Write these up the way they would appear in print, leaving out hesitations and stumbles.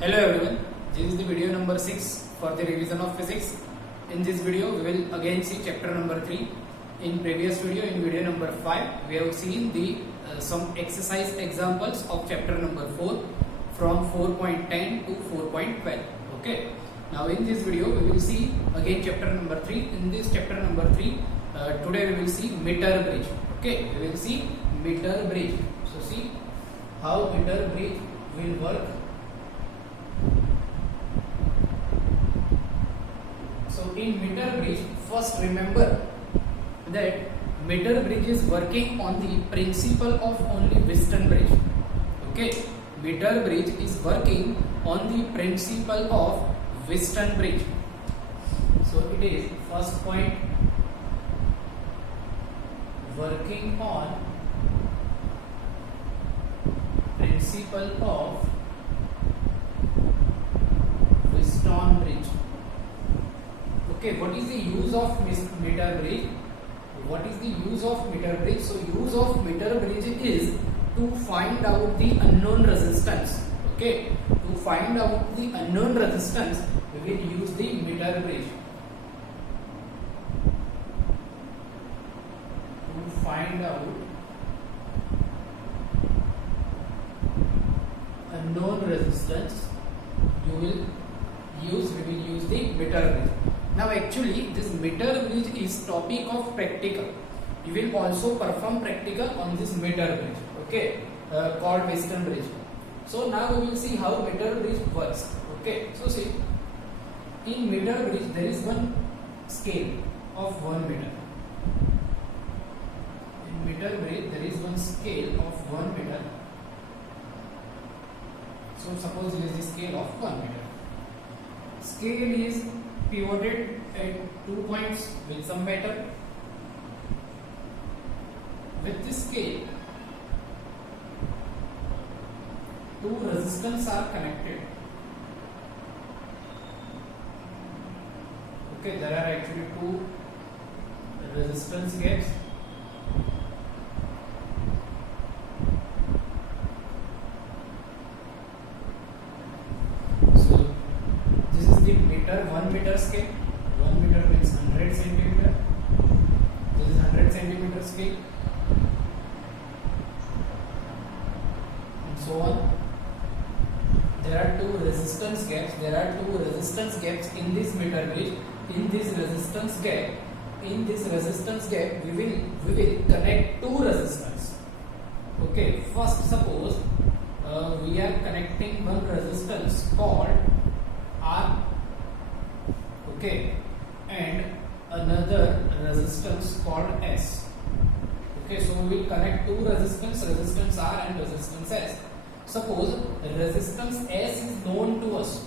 Hello everyone, this is the video number 6 for the revision of physics. In this video we will again see chapter number 3. In previous video, in video number 5, we have seen the some exercise examples of chapter number 4 from 4.10 to 4.12. Okay, now in this video we will see again chapter number 3. In this chapter number 3, today we will see meter bridge. Okay, we will see meter bridge. So see how meter bridge will work. So in meter bridge, first remember that meter bridge is working on the principle of only Wheatstone bridge. Okay, meter bridge is working on the principle of Wheatstone bridge. So it is first point, working on principle of Wheatstone bridge. Okay, what is the use of meter bridge? What is the use of meter bridge? So use of meter bridge is to find out the unknown resistance. Okay, to find out the unknown resistance, we will use the meter bridge. To find out unknown resistance, we will use the meter bridge. Now actually this meter bridge is topic of practical. You will also perform practical on this meter bridge, okay, called Wheatstone bridge. So now we will see how meter bridge works. Okay, so see, in meter bridge there is one scale of 1 meter. In meter bridge there is one scale of 1 meter. So suppose it is the scale of 1 meter. Scale is pivoted at 2 points with some metal. With this scale, 2 resistors are connected. Okay, there are actually 2 resistance gaps. So this is the meter, 1 meter scale. 1 meter means 100 centimeter. This is 100 centimeter scale, and so on. There are 2 resistance gaps. There are 2 resistance gaps in this meter bridge. In this resistance gap, we will connect 2 resistors. Okay. First, suppose we are connecting one resistance called R. Okay, and another resistance called S. Okay, so we will connect 2 resistance R and resistance S. Suppose resistance S is known to us.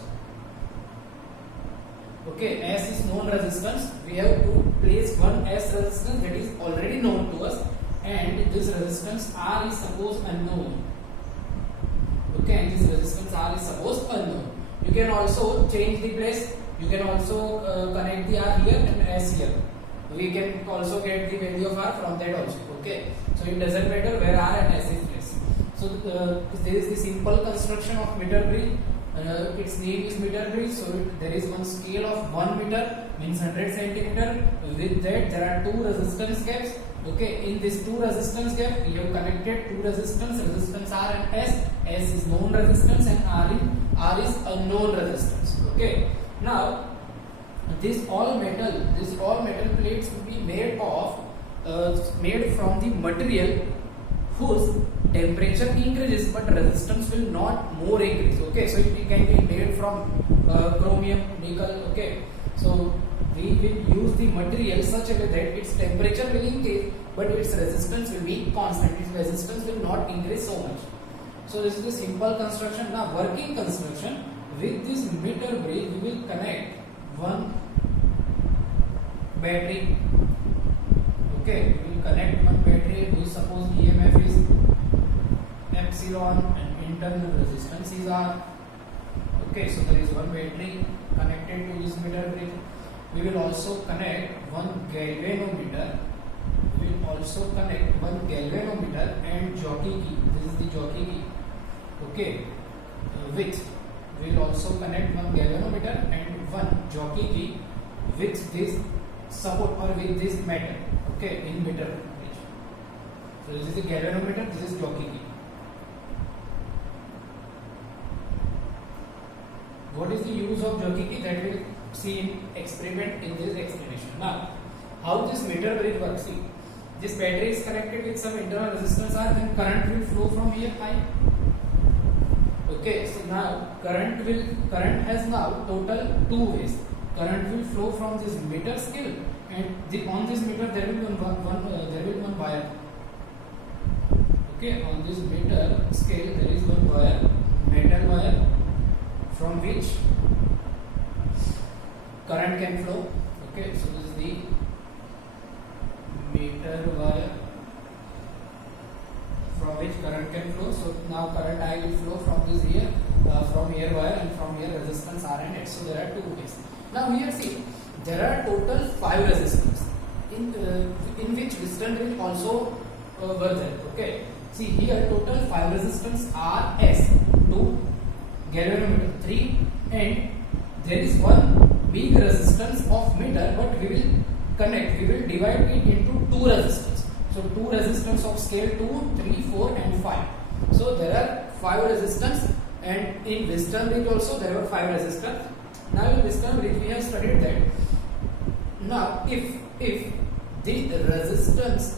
Okay, S is known resistance. We have to place one S resistance that is already known to us, and this resistance R is suppose unknown. Okay, and this resistance R is suppose unknown. You can also change the place. You can also connect the R here and S here. We can also get the value of R from that also. Okay, so it doesn't matter where R and S is placed. So there is the simple construction of meter bridge. Its name is meter bridge. So there is one scale of 1 meter, means 100 centimeter. With that there are 2 resistance gaps. Okay, in this 2 resistance gap, we have connected 2 resistance R and S. S is known resistance and R is unknown resistance. Okay. Now this all metal plates will be made from the material whose temperature increases but resistance will not more increase. Okay, so it can be made from chromium, nickel. Okay, so we will use the material such a way that its temperature will increase but its resistance will be constant. Its resistance will not increase so much. So this is the simple construction. Now working construction. With this meter bridge, we will connect one battery. Okay, we will connect one battery. We suppose EMF is epsilon and internal resistance is R. Okay, so there is one battery connected to this meter bridge. We will also connect one galvanometer. We will also connect one galvanometer and jockey key. This is the jockey key. Okay, which will also connect one galvanometer and one jockey key with this support or with this metal, okay, in meter bridge. So this is the galvanometer, this is jockey key. What is the use of jockey key? That we will see in experiment in this explanation. Now, how this meter bridge works? See, this battery is connected with some internal resistance R, then current will flow from here I. Okay, so now current has now total two ways. Current will flow from this meter scale, and on this meter there will be one wire. Okay, on this meter scale there is one wire, metal wire, from which current can flow. Okay, so this is the meter wire from which current can flow. So now current I will flow from this here, from here wire, and from here resistance R and H. So there are two ways. Now here see, there are total 5 resistors in which Wheatstone bridge also were there. Okay, see here total 5 resistance R, S, 2, galvanometer 3, and there is one big resistance of meter, but we will divide it into 2 resistors. So 2 resistance of scale 2, 3, 4 and 5. So there are 5 resistance, and in Wheatstone bridge also there were 5 resistors. Now in Wheatstone bridge we have studied that. Now if the resistance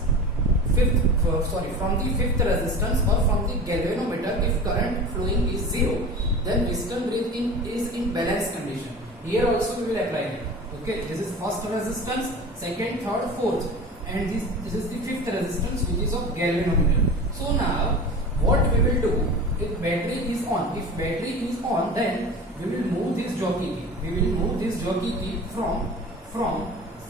from the fifth resistance or from the galvanometer, if current flowing is 0, then Wheatstone bridge is in balance condition. Here also we will apply it. Okay, this is first resistance, second, third, fourth, and this is the fifth resistance, which is of galvanometer. So now what we will do, if battery is on, then we will move this jockey key. We will move this jockey key from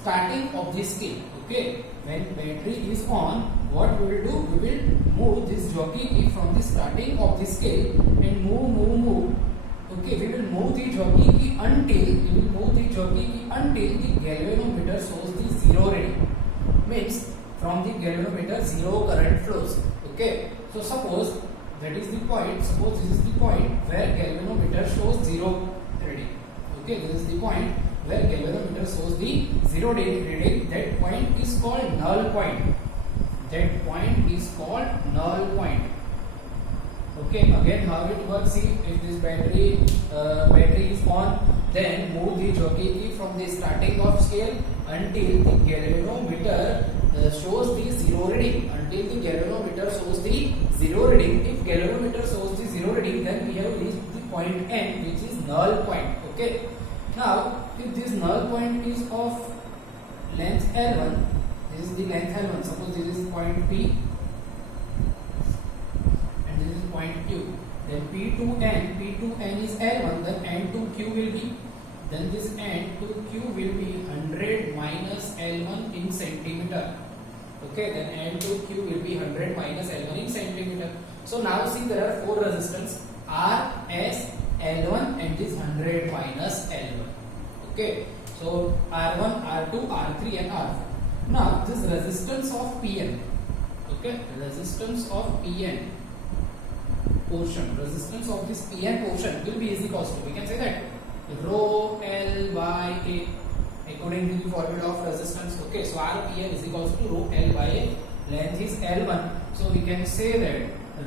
starting of this scale. Okay, when battery is on, what we will do, we will move this jockey key from the starting of the scale and move. Okay, we will move the jockey key until the galvanometer shows the 0 reading. Means from the galvanometer 0 current flows. Okay, so suppose that is the point. Suppose this is the point where galvanometer shows 0 reading. Okay, this is the point where galvanometer shows the 0 reading. That point is called null point. That point is called null point. Okay, again how it works? See, if this battery is on, then move the jockey key from the starting of scale until the galvanometer shows the 0 reading. Until the galvanometer shows the 0 reading. If galvanometer shows the 0 reading, then we have reached the point N, which is null point. Okay. Now, if this null point is of length L1, this is the length L1. Suppose this is point P and this is point Q. Then P to N is L1. Then N to Q will be. Then this N to Q will be 100 minus L1 in centimeter. Okay, then N to Q will be 100 minus L1 in centimeter. So now see, there are 4 resistors R, S, L1 and this 100 minus L1. Okay, so R1, R2, R3 and R4. Now this resistance of Pn, okay, resistance of Pn portion, resistance of this Pn portion will be equal to, we can say that rho L by A according to the formula of resistance. Okay, so Rpn is equal to rho L by A. Length is L1, so we can say that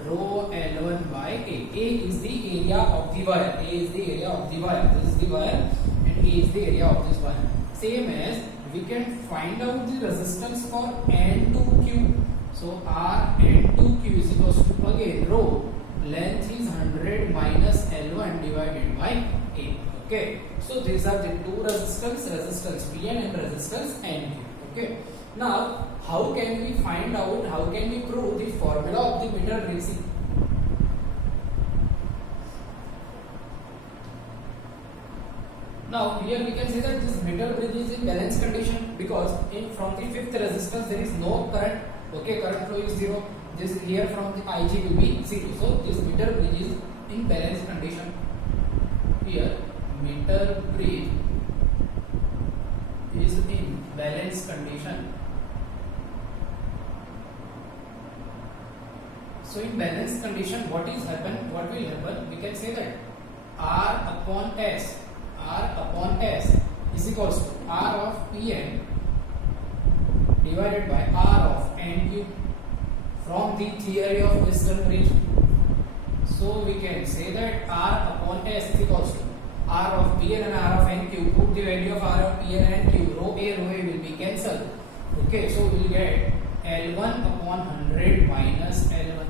rho L1 by A. A is the area of the wire. A is the area of the wire. This is the wire, and A is the area of this wire. Same as we can find out the resistance for N to Q. So R N to Q is equal to, again, rho length is 100 minus L1 divided by A. Okay, so these are the two resistance Pn and resistance Nq. Okay, now how can we find out, how can we prove the formula of the meter bridge? Now here we can say that this meter bridge is in balance condition because from the fifth resistance there is no current. Okay, current flow is 0. This here from the Ig will be 0. So this meter bridge is in balance condition. Here meter bridge is in balance condition. So in balance condition, what will happen? We can say that R upon S is equals to R of Pn divided by R of N cube from the theory of Wheatstone bridge. So we can say that R upon S is equals to R of Pn and R of N cube. Put the value of R of Pn and N cube. Rho A will be cancelled. Okay, so we will get L1 upon 100 minus L1.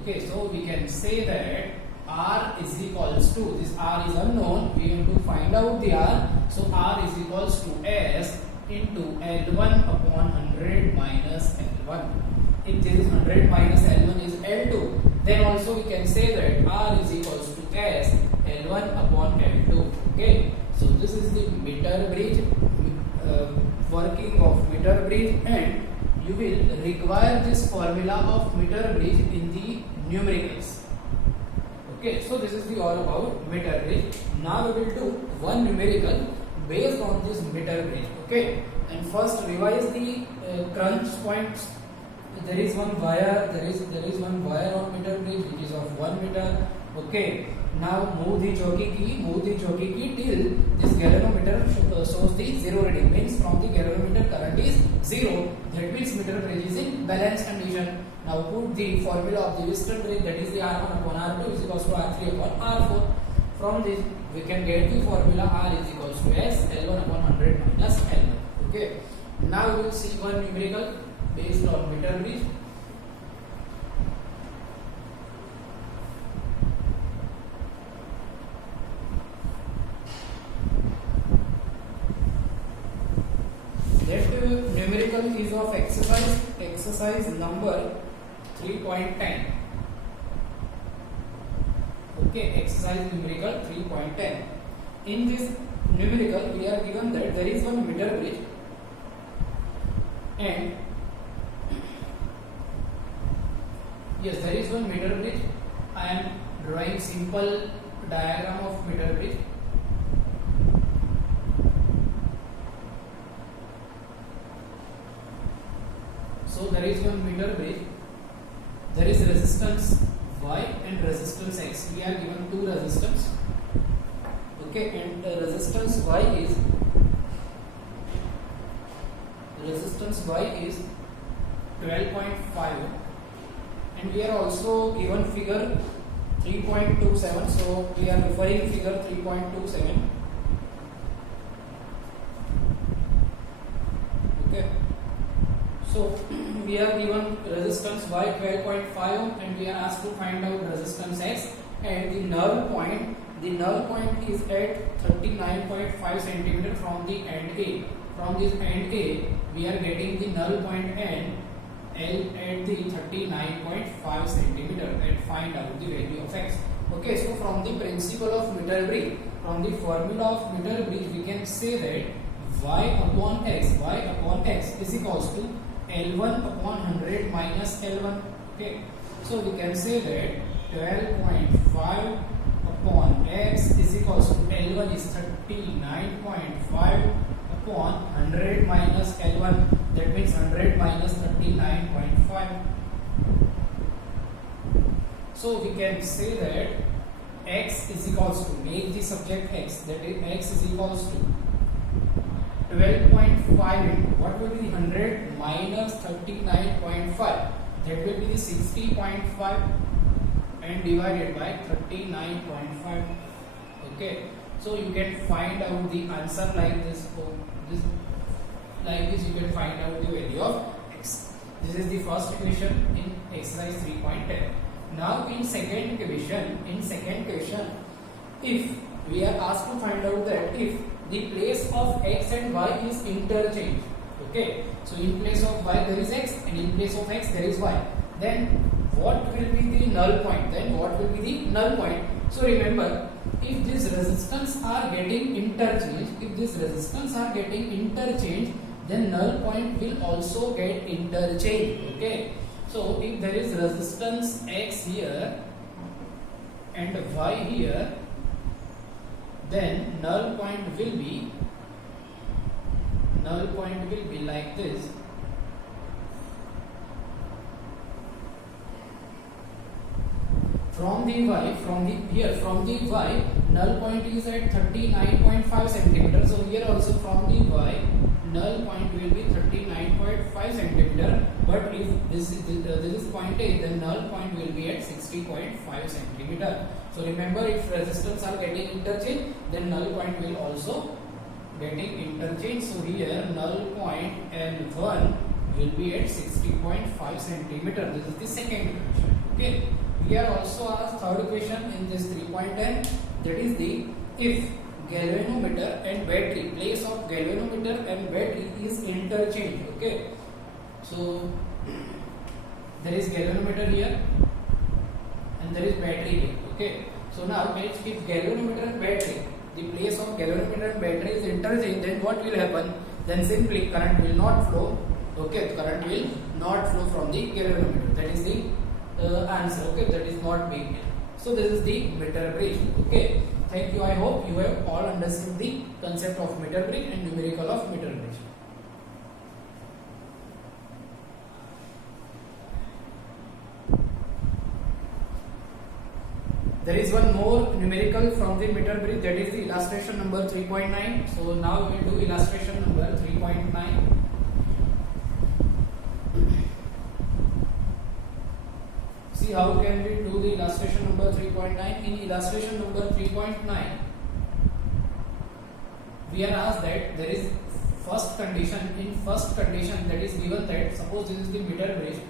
Okay, so we can say that R is equals to, this R is unknown, we have to find out the R. So R is equals to S into L1 upon 100 minus L1. If this is 100 minus L1 is L2, then also we can say that R is equals to S L1 upon L2. Okay, so this is the meter bridge, working of meter bridge, and you will require this formula of meter bridge in the numericals. Okay, so this is the all about meter bridge. Now we will do one numerical based on this meter bridge. Okay, and first revise the crunch points. There is one wire. There is one wire on meter bridge which is of 1 meter. Okay, now move the jockey key till this galvanometer shows the 0 reading. Means from the galvanometer current is 0. That means meter bridge is in balance condition. Now put the formula of the Wheatstone bridge, that is the R1 upon R2 is equals to R3 upon R4. From this we can get the formula R is equals to S L1 upon 100 minus L1. Okay. Now we will see one numerical based on meter bridge. That numerical is of exercise number 3.10. Okay, exercise numerical 3.10. In this numerical, we are given that there is one meter bridge, and yes, there is one meter bridge. I am drawing simple diagram of meter bridge. So there is one meter bridge. There is resistance Y and resistance X. We are given two resistance. Okay, and resistance Y is 12.5, and we are also given figure 3.27. So we are referring figure 3.27. Okay. So we are given resistance Y 12.5 and we are asked to find out resistance X, and the null point is at 39.5 centimeter from the end A. From this end A we are getting the null point N L at the 39.5 centimeter, and find out the value of X. Okay, so from the principle of meter bridge, from the formula of meter bridge, we can say that Y upon X is equals to L1 upon 100 minus L1. Okay, so we can say that 12.5 upon X is equals to L1 is 39.5 upon 100 minus L1. That means 100 minus 39.5. So we can say that X is equals to, make the subject X, that is X is equals to 12.5 into what will be 100 minus 39.5, that will be 60.5, and divided by 39.5. Okay, so you can find out the answer like this. Like this you can find out the value of X. This is the first equation in exercise 3.10. Now in second question, if we are asked to find out that if the place of X and Y is interchanged, okay, so in place of Y there is X and in place of X there is Y, then what will be the null point? So remember, if these resistance are getting interchanged, then null point will also get interchanged. Okay, so if there is resistance X here and Y here, then null point will be like this. from the y, from the y, null point is at 39.5 centimeter. So here also from the y, null point will be 39.5 centimeter. But if this is point A, then null point will be at 60.5 centimeter. So remember, if resistance are getting interchanged, then null point will also getting interchanged. So here null point L1 will be at 60.5 centimeter. This is the second equation. Okay. We are also asked third equation in this 3.10, that is the if galvanometer and battery, place of galvanometer and battery is interchanged. Okay. So there is galvanometer here and there is battery here. Okay. So now if galvanometer and battery, the place of galvanometer and battery is interchanged, then what will happen? Then simply current will not flow. Okay, current will not flow from the galvanometer. That is the answer. Okay, that is not big deal. So this is the meter bridge. Okay, thank you. I hope you have all understood the concept of meter bridge and numerical of meter bridge. There is one more numerical from the meter bridge, that is the illustration number 3.9. So now we will do illustration number 3.9. See how can we do the illustration number 3.9. In illustration number 3.9, we are asked that there is first condition. In first condition, that is given that suppose this is the meter bridge.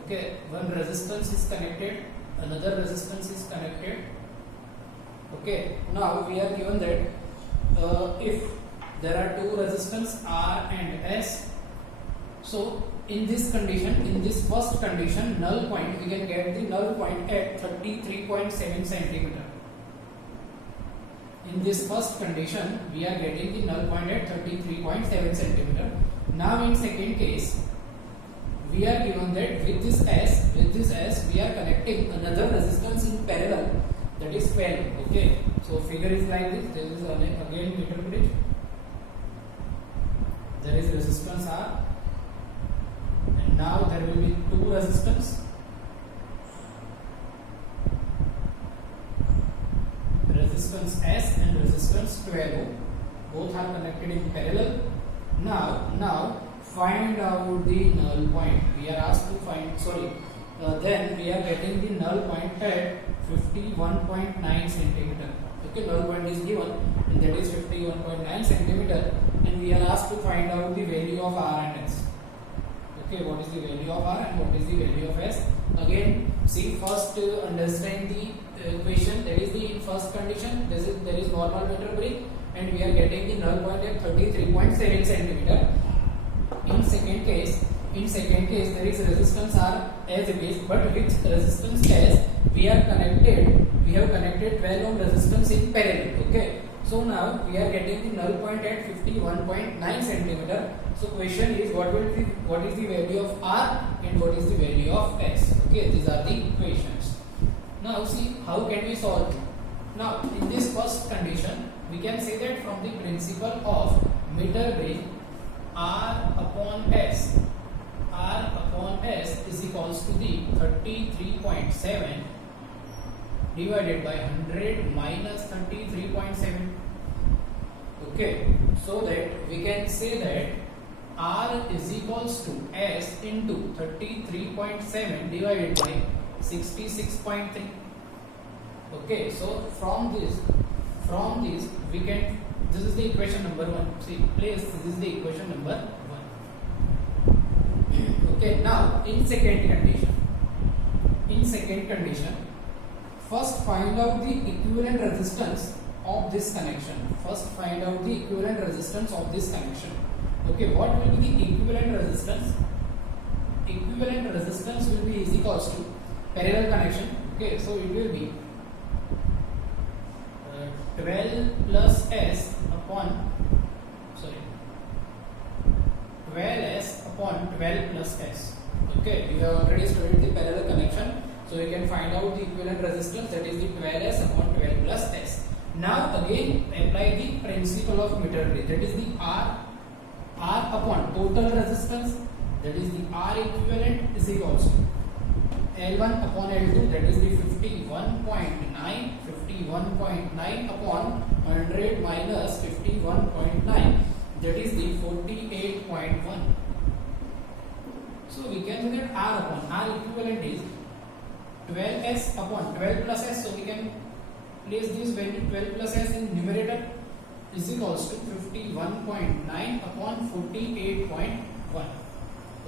Okay, one resistance is connected, another resistance is connected. Okay, now we are given that if there are two resistance R and S, so in this condition, in this first condition, null point, we can get the null point at 33.7 centimeter. In this first condition, we are getting the null point at 33.7 centimeter. Now in second case, we are given that with this S, we are connecting another resistance in parallel, that is 12. Okay, so figure is like this. There is again meter bridge. There is resistance R, and now there will be two resistance. Resistance S and resistance 12. Both are connected in parallel. Now find out the null point. We are asked to find, then we are getting the null point at 51.9 centimeter. Okay, null point is given and that is 51.9 centimeter, and we are asked to find out the value of R and S. Okay, what is the value of R and what is the value of S? Again, see, first understand the equation. That is the first condition. There is normal meter bridge, and we are getting the null point at 33.7 centimeter. In second case, there is resistance R as it is, but with resistance S, we have connected 12 ohm resistance in parallel. Okay, so now we are getting the null point at 51.9 centimeter. So question is, what is the value of R and what is the value of S? Okay, these are the equations. Now see how can we solve it. Now in this first condition, we can say that from the principle of meter bridge, R upon S is equals to the 33.7 divided by 100 minus 33.7. Okay, so that we can say that R is equals to S into 33.7 divided by 66.3. Okay, so from this we can, this is the equation number 1. See, place, this is the equation number 1. Okay, now in second condition, first find out the equivalent resistance of this connection. Okay, what will be the equivalent resistance? Equivalent resistance will be is equals to parallel connection. Okay, so it will be 12 plus S upon 12S upon 12 plus S. Okay, we have already studied the parallel connection, so you can find out the equivalent resistance, that is the 12S upon 12 plus S. Now again apply the principle of meter bridge, that is the R upon total resistance, that is the R equivalent is equals to L1 upon L2, that is the 51.9 upon 100 minus 51.9, that is the 48.1. So we can say that R upon R equivalent is 12s upon 12 plus s. So we can place this value 12 plus s in numerator is equals to 51.9 upon 48.1.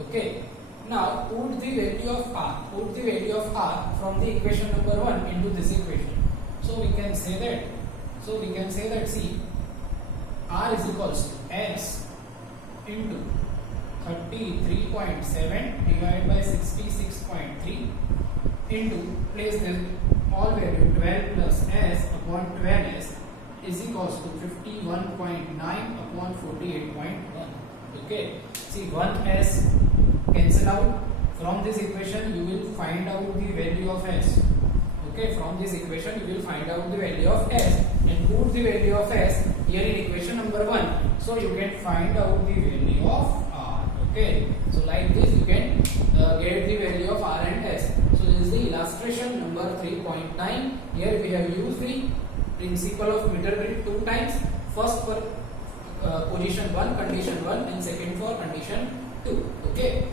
Okay. Now put the value of R. Put the value of R from the equation number 1 into this equation. So we can say that. See, R is equals to S into 33.7 divided by 66.3 into place the all value 12 plus S upon 12S is equals to 51.9 upon 48.1. Okay. See, 1S cancel out. From this equation you will find out the value of S. Okay, from this equation you will find out the value of S and put the value of S here in equation number 1. So you can find out the value of R. Okay, so like this you can get the value of R and S. So this is the illustration number 3.9. Here we have used the principle of meter grid two times. First for position 1, condition 1, and second for condition 2. Okay.